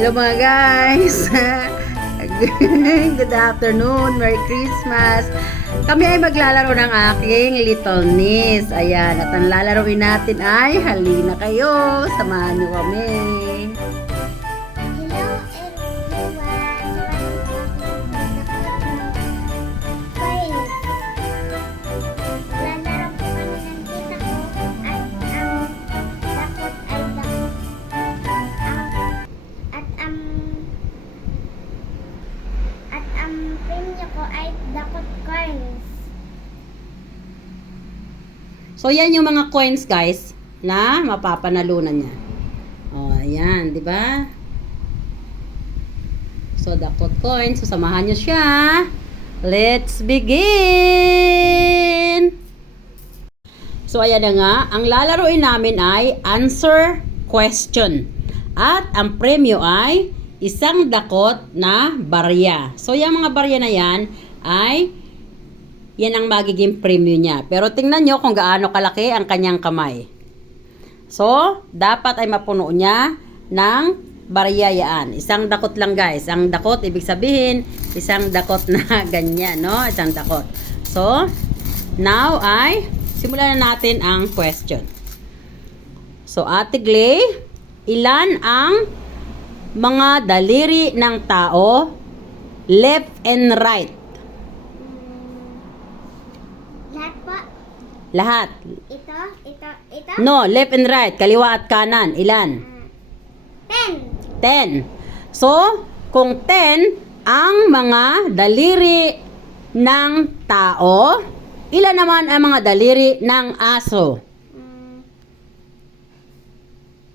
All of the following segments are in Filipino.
Hello mga guys! Good afternoon! Merry Christmas! Kami ay maglalaro ng aking little niece. Ayan, at ang lalaroin natin ay halina kayo! Samahan niyo kami! Hello everyone! Lalaro po kami ng tita ko at ang premyo ko ay dakot coins. So, yan yung mga coins guys na mapapanalunan niya. O, ayan, di ba? So, dakot coins. So, samahan niyo siya. Let's begin! So, ayan na nga. Ang lalaroin namin ay answer question. At ang premyo ay isang dakot na barya. So, yung mga barya na yan ay yan ang magiging premyo niya. Pero tingnan nyo kung gaano kalaki ang kanyang kamay. So, dapat ay mapuno niya ng barya yan. Isang dakot lang guys. Ang dakot, ibig sabihin, isang dakot na ganyan, no? Isang dakot. So, now ay simulan na natin ang question. So, Ate Glay, ilan ang mga daliri ng tao left and right? Lahat po. Lahat. Ito. No, left and right. Kaliwa at kanan. Ilan? 10. 10. So, kung 10 ang mga daliri ng tao, ilan naman ang mga daliri ng aso?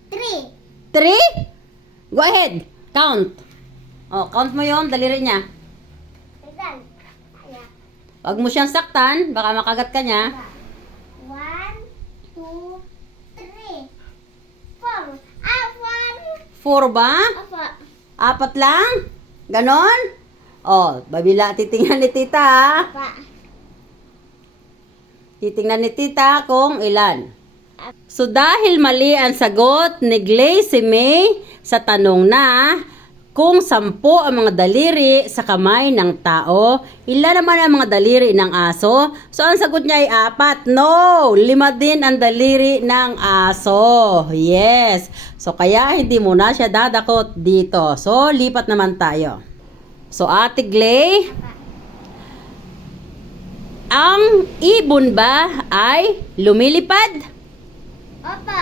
3. 3? Go ahead. Count. Oh, count mo yon daliri niya. Ayan. Ayan. Huwag mo siyang saktan, baka makagat ka niya. 1, 2, 3, 4. 4 ba? Opo. 4 lang? Ganon? Oh, babila, titingnan ni tita ha. Opo. Titingnan ni tita kung ilan. So, dahil mali ang sagot ni Glacy May sa tanong na kung 10 ang mga daliri sa kamay ng tao, ilan naman ang mga daliri ng aso? So, ang sagot niya ay 4. No! 5 din ang daliri ng aso. Yes. So, kaya hindi mo na siya dadakot dito. So, lipat naman tayo. So, Ate Glay, ang ibon ba ay lumilipad? Opo.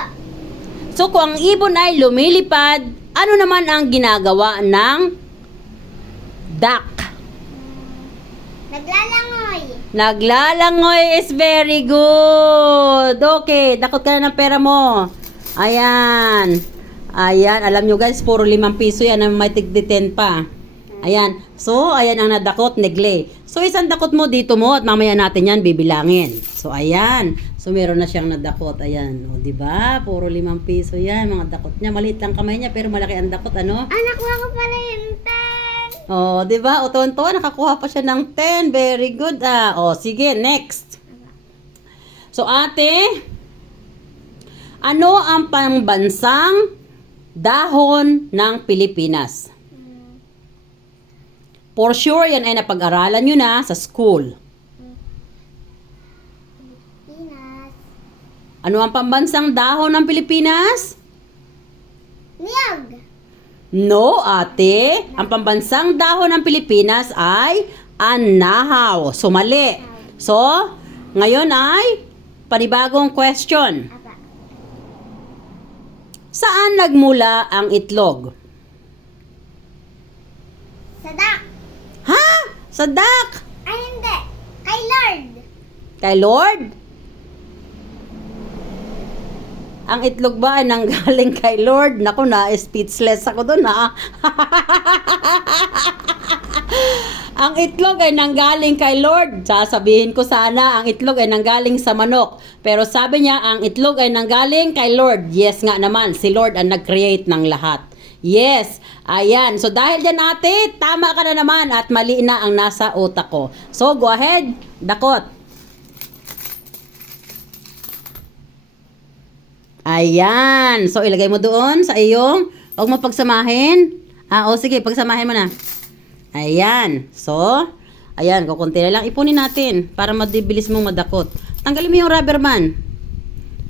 So, kung ang ibon ay lumilipad, ano naman ang ginagawa ng duck? Naglalangoy. Naglalangoy is very good. Okay, dakot ka na ng pera mo. Ayan. Ayan, alam nyo guys, puro 5 piso yan, may tigdi 10 pa. Ayan. So, ayan ang nadakot ni Glay. So, isang dakot mo dito mo at mamaya natin yan bibilangin. So, ayan. So, meron na siyang nadakot. Ayan. O, diba? Puro 5 piso yan. Mga dakot niya. Maliit lang kamay niya pero malaki ang dakot. Ano? Nakuha ko pala yung 10. O, diba? O, tuwan-tuwa. Nakakuha pa siya ng 10. Very good. O, sige. Next. So, ate, ano ang pambansang dahon ng Pilipinas? For sure, yan ay napag-aralan nyo na sa school. Pinas. Ano ang pambansang dahon ng Pilipinas? Niyog. No, ate. Ang pambansang dahon ng Pilipinas ay anahaw. So, mali. So, ngayon ay panibagong question. Apa. Saan nagmula ang itlog? Sadak. Ha? Sa duck? Ay, hindi. Kay Lord. Kay Lord? Ang itlog ba ay nanggaling kay Lord? Naku na, speechless ako doon ha. Ang itlog ay nanggaling kay Lord. Sasabihin ko sana, ang itlog ay nanggaling sa manok. Pero sabi niya, ang itlog ay nanggaling kay Lord. Yes nga naman, si Lord ang nag-create ng lahat. Yes, ayan. So dahil dyan ate, tama ka na naman at mali na ang nasa utak ko. So go ahead, dakot. Ayan. So ilagay mo doon sa iyong, huwag mo pagsamahin. O sige, pagsamahin mo na. Ayan. So, ayan, kukunti na lang. Ipunin natin para madibilis mong madakot. Tanggalin mo yung rubber band.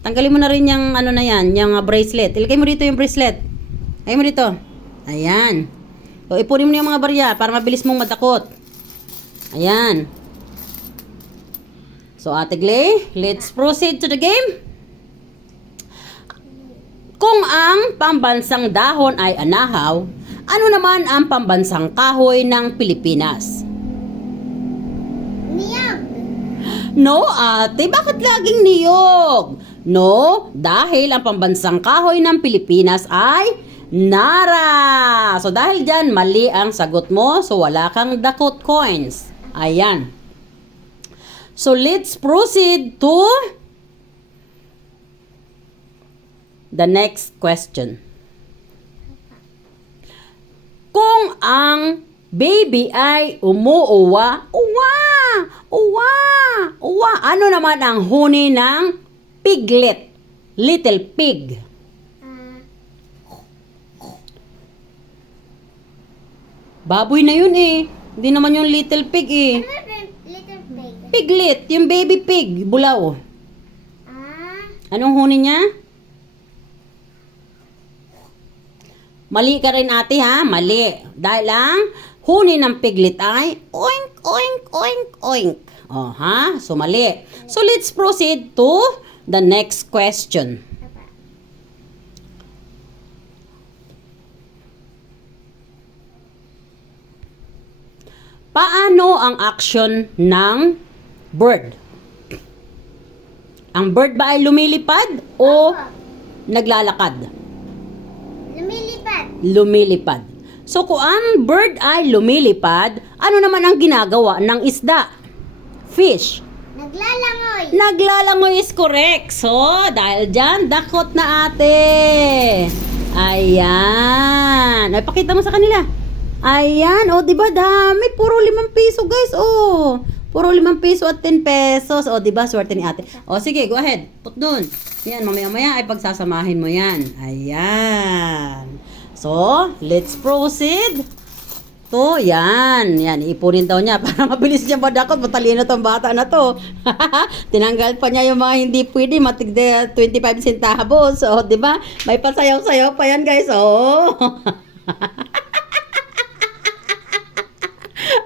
Tanggalin mo na rin yung ano na yan, yung bracelet. Ilagay mo dito yung bracelet. Ilagay mo dito. Ayan. So, ipunin mo na yung mga barya para mabilis mong madakot. Ayan. So, Ate Glay, let's proceed to the game. Kung ang pambansang dahon ay anahaw, ano naman ang pambansang kahoy ng Pilipinas? Niyog. No, ate, bakit laging niyog? No, dahil ang pambansang kahoy ng Pilipinas ay Nara. So, dahil dyan, mali ang sagot mo. So, wala kang dakot coins. Ayan. So, let's proceed to the next question. Kung ang baby ay umuuwa, uwa, ano naman ang huni ng piglet? Little pig. Baboy na yun eh. Hindi naman yung little pig eh. Ano ba yung little pig? Piglet, yung baby pig, bulaw. Anong huni niya? Mali ka rin ate ha, mali. Dahil ang huni ng piglet ay oink, oink, oink, oink. Oh ha, so mali. So let's proceed to the next question. Paano ang action ng bird? Ang bird ba ay lumilipad o naglalakad? Lumilipad. Lumilipad. So kung ang bird ay lumilipad, ano naman ang ginagawa ng isda? Fish. Naglalangoy. Naglalangoy is correct. So, dahil dyan, dakot na ate. Ayan. Ay, pakita mo sa kanila. Ayan. O, diba dami? Puro 5 piso, guys. O, puro 5 piso at 10 pesos. O, diba? Swerte ni ate. O, sige. Go ahead. Put dun. Yan. Mamaya-maya ay pagsasamahin mo yan. Ayan. So, let's proceed. To, yan. Yan, ipunin daw niya para mabilis niya madakot. Matalino tong bata na to. Tinanggal pa niya yung mga hindi pwede. Matigde 25 centavos. So, di ba? May pasayaw-sayaw pa yan, guys. Oh.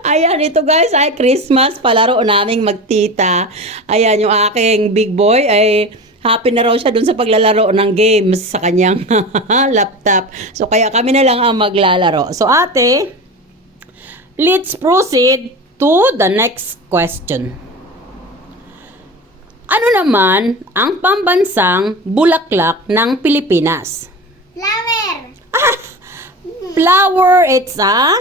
Ayan, ito guys ay Christmas. Palaro naming magtita. Ayan, yung aking big boy ay happy na raw siya dun sa paglalaro ng games sa kanyang laptop. So, kaya kami na lang ang maglalaro. So, ate, let's proceed to the next question. Ano naman ang pambansang bulaklak ng Pilipinas? Flower. Flower, it's a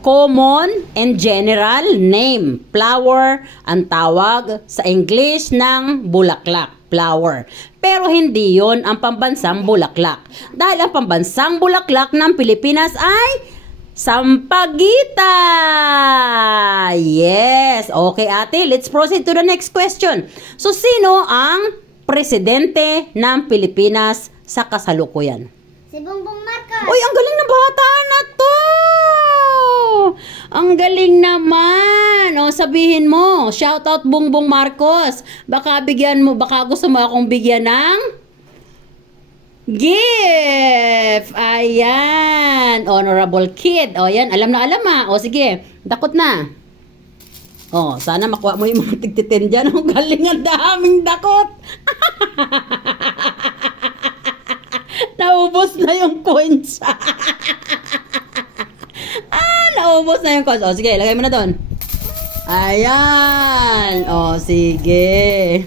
common and general name. Flower ang tawag sa English ng bulaklak. Flower. Pero hindi yon ang pambansang bulaklak. Dahil ang pambansang bulaklak ng Pilipinas ay Sampaguita! Yes! Okay ate, let's proceed to the next question. So, sino ang presidente ng Pilipinas sa kasalukuyan? Si Bongbong Marcos. Uy, ang galing na bata na to! Ang galing naman! O, sabihin mo, shout out Bongbong Marcos. Baka bigyan mo, baka gusto mo akong bigyan ng gift! Ayan! Honorable kid. O, yan. Alam na alam ha. O, sige. Dakot na. O, sana makuha mo yung mga tigtitin dyan. Ang galing, ang daming dakot. Naubos na yung coins. Naubos na yung coins. O, sige. Lagay mo na doon. Ayan. O, sige.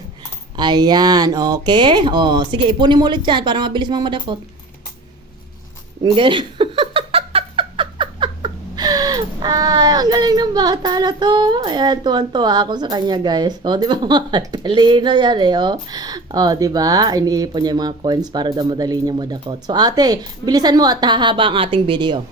Ayan, okay. O, sige, ipunin mo ulit yan para mabilis mong madakot. Ang galing. Ay, ang galing ng bata na to. Ayan, tuwan-tuwa ako sa kanya, guys. O, di ba, talino yan eh, o. O, di ba? Iniipon niya yung mga coins para daw madali niya madakot. So, ate, bilisan mo at hahaba ang ating video.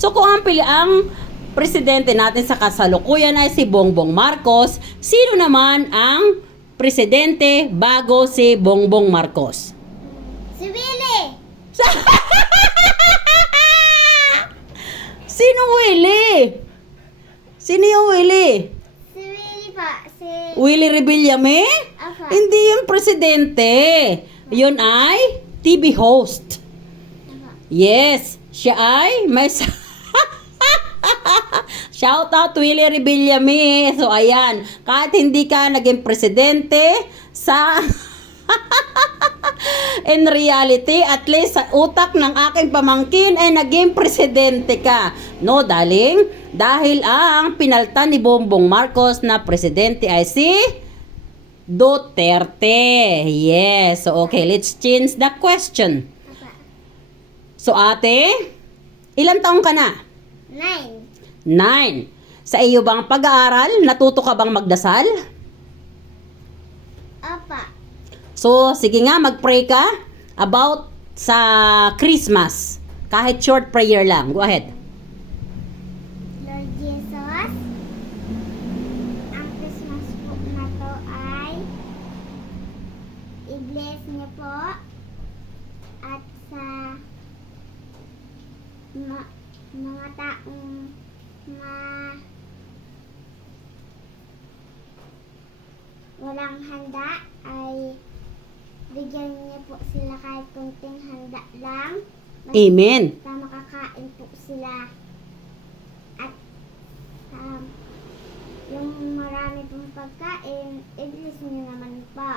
So, kung ang presidente natin sa kasalukuyan ay si Bongbong Marcos, sino naman ang presidente bago si Bongbong Marcos? Si Willie. Willie? Sino yung Willie? Si Willie po. Si... Willie Rebillame? Apa. Hindi yun presidente. Yun ay TV host. Apa. Yes, siya ay may shout out Willie Rebillame. So ayan, kahit hindi ka naging presidente sa in reality, at least sa utak ng aking pamangkin ay naging presidente ka. No, darling? Dahil ang pinaltan ni Bongbong Marcos na presidente ay si Duterte. Yes. So, okay, let's change the question. Apa. So, ate, ilang taong ka na? 9. 9. Sa iyo bang pag-aaral, natuto ka bang magdasal? Apa. So, sige nga, mag-pray ka about sa Christmas. Kahit short prayer lang. Go ahead. Lord Jesus, ang Christmas po na to ay i-bless niyo po at sa mga taong walang handa ay bigyan niyo po sila kahit kunting handa lang. Amen. Basta makakain po sila. At yung marami pong pagkain, i-bless niyo naman po.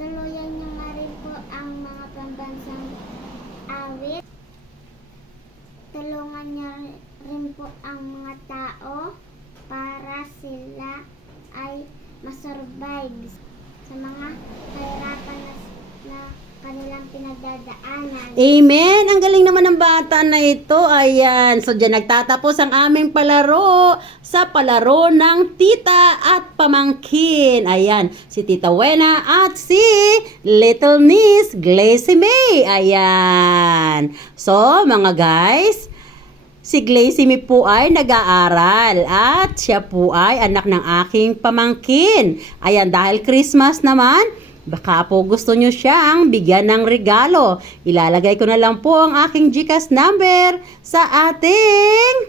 Tuluyan niyo nga rin po ang mga pambansang awit. Tulungan niyo rin po ang mga tao para sila ay masurvive sa mga kahirapan na kanilang pinagdadaanan. Amen. Ang galing naman ng bata na ito. Ayan. So, dyan nagtatapos ang aming palaro sa palaro ng tita at pamangkin. Ayan. Si Tita Wena at si Little Miss Glacy May. Ayan. So, mga guys, si Glacy May po ay nag-aaral at siya po ay anak ng aking pamangkin. Ayan, dahil Christmas naman, baka po gusto nyo siyang bigyan ng regalo. Ilalagay ko na lang po ang aking GCash number sa ating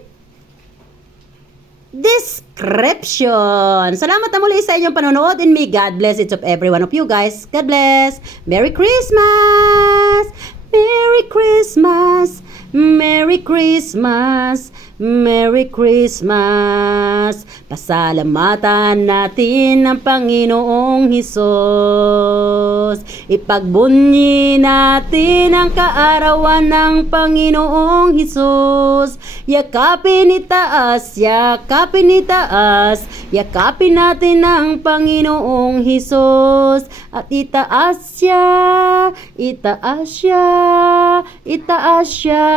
description. Salamat na muli sa inyong panonood and may God bless each of every one of you guys. God bless. Merry Christmas! Merry Christmas! Merry Christmas! Merry Christmas! Pasalamatan natin ang Panginoong Hesus. Ipagbunyi natin ang kaarawan ng Panginoong Hesus. Yakapin itaas, yakapin itaas, yakapin natin ang Panginoong Hesus. At itaas siya, itaas siya, itaas siya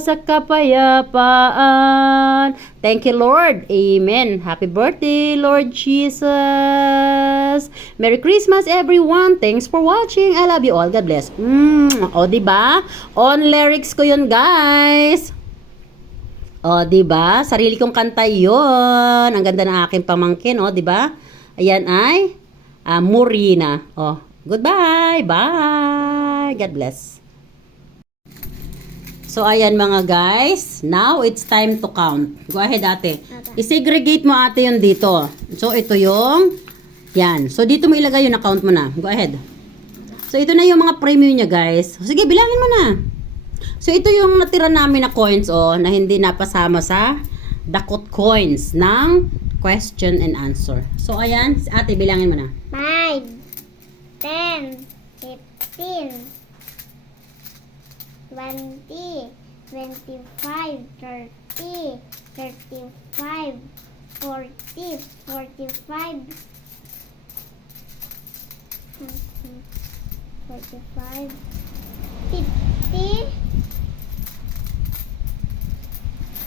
sa kapayapaan. Thank you, Lord. Amen. Happy birthday, Lord Jesus. Merry Christmas, everyone. Thanks for watching. I love you all. God bless. O, diba? On lyrics ko yun, guys. O, diba? Sarili kong kanta yun. Ang ganda ng aking pamangkin, o, diba? Ayan ay Murina. O, goodbye. Bye. God bless. So, ayan mga guys. Now, it's time to count. Go ahead, ate. I-segregate mo, ate, yun dito. So, ito yung, yan. So, dito mo ilagay yung account mo na. Go ahead. So, ito na yung mga premium niya, guys. Sige, bilangin mo na. So, ito yung natira namin na coins, oh, na hindi napasama sa Dakot Coins ng question and answer. So, ayan. Ate, bilangin mo na. 5, 10, 15, 20, 25, 30, 35, 40, 45, 45, 50,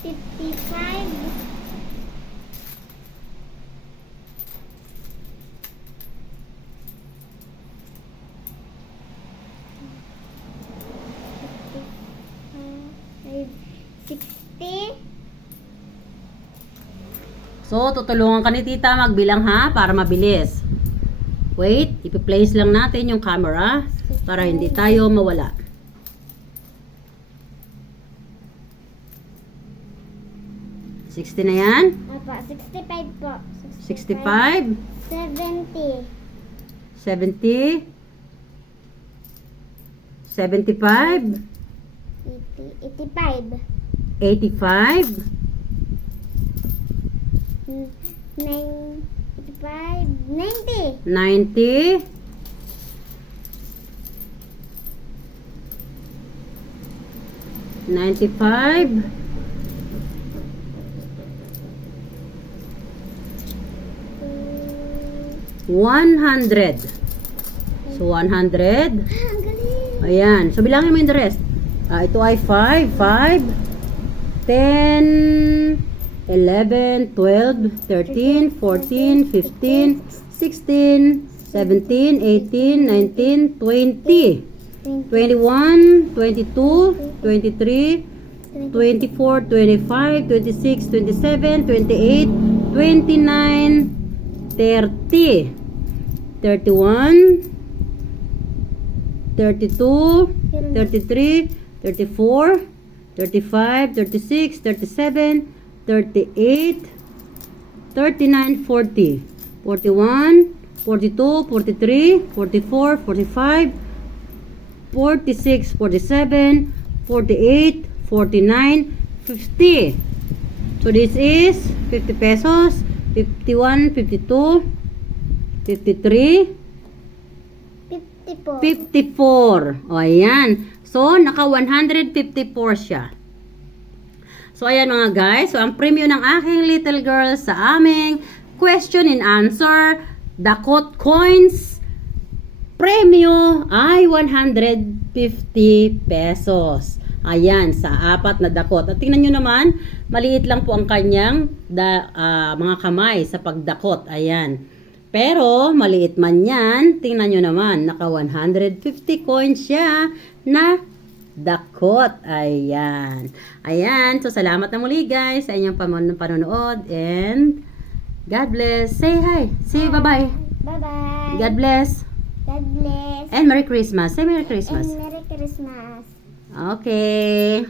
55, 60. So, tutulungan ka ni tita magbilang ha, para mabilis. Wait, ipi-place lang natin yung camera para hindi tayo mawala. 60 na yan? Opo, 65 po. 65, 70. 70, 75, 85. 85, 85. 90. 90, 95, 100. So, 100. Ang galing. Ayan. So, bilangin mo yung the rest. Ito ay 5, 5, 10, 11, 12, 13, 14, 15, 16, 17, 18, 19, 20, 21, 22, 23, 24, 25, 26, 27, 28, 29, 30, 31, 32, 33, 34, 35, 36, 37, 38, 39, 40, 41, 42, 43, 44, 45, 46, 47, 48, 49, 50. So this is 50 pesos, 51, 52, 53, 54. 54. O, ayan. So, naka 154 siya. So, ayan mga guys. So, ang premyo ng aking little girl sa aming question and answer, Dakot Coins, premyo ay 150 pesos. Ayan, sa apat na dakot. At tingnan nyo naman, maliit lang po ang kanyang mga kamay sa pagdakot. Ayan. Pero, maliit man yan, tingnan nyo naman, naka 150 coins siya na dakot. Ayan. Ayan. So, salamat na muli guys sa inyong panonood. And, God bless. Say hi. Say bye-bye. Bye-bye. God bless. God bless. And Merry Christmas. Say Merry Christmas. And Merry Christmas. Okay.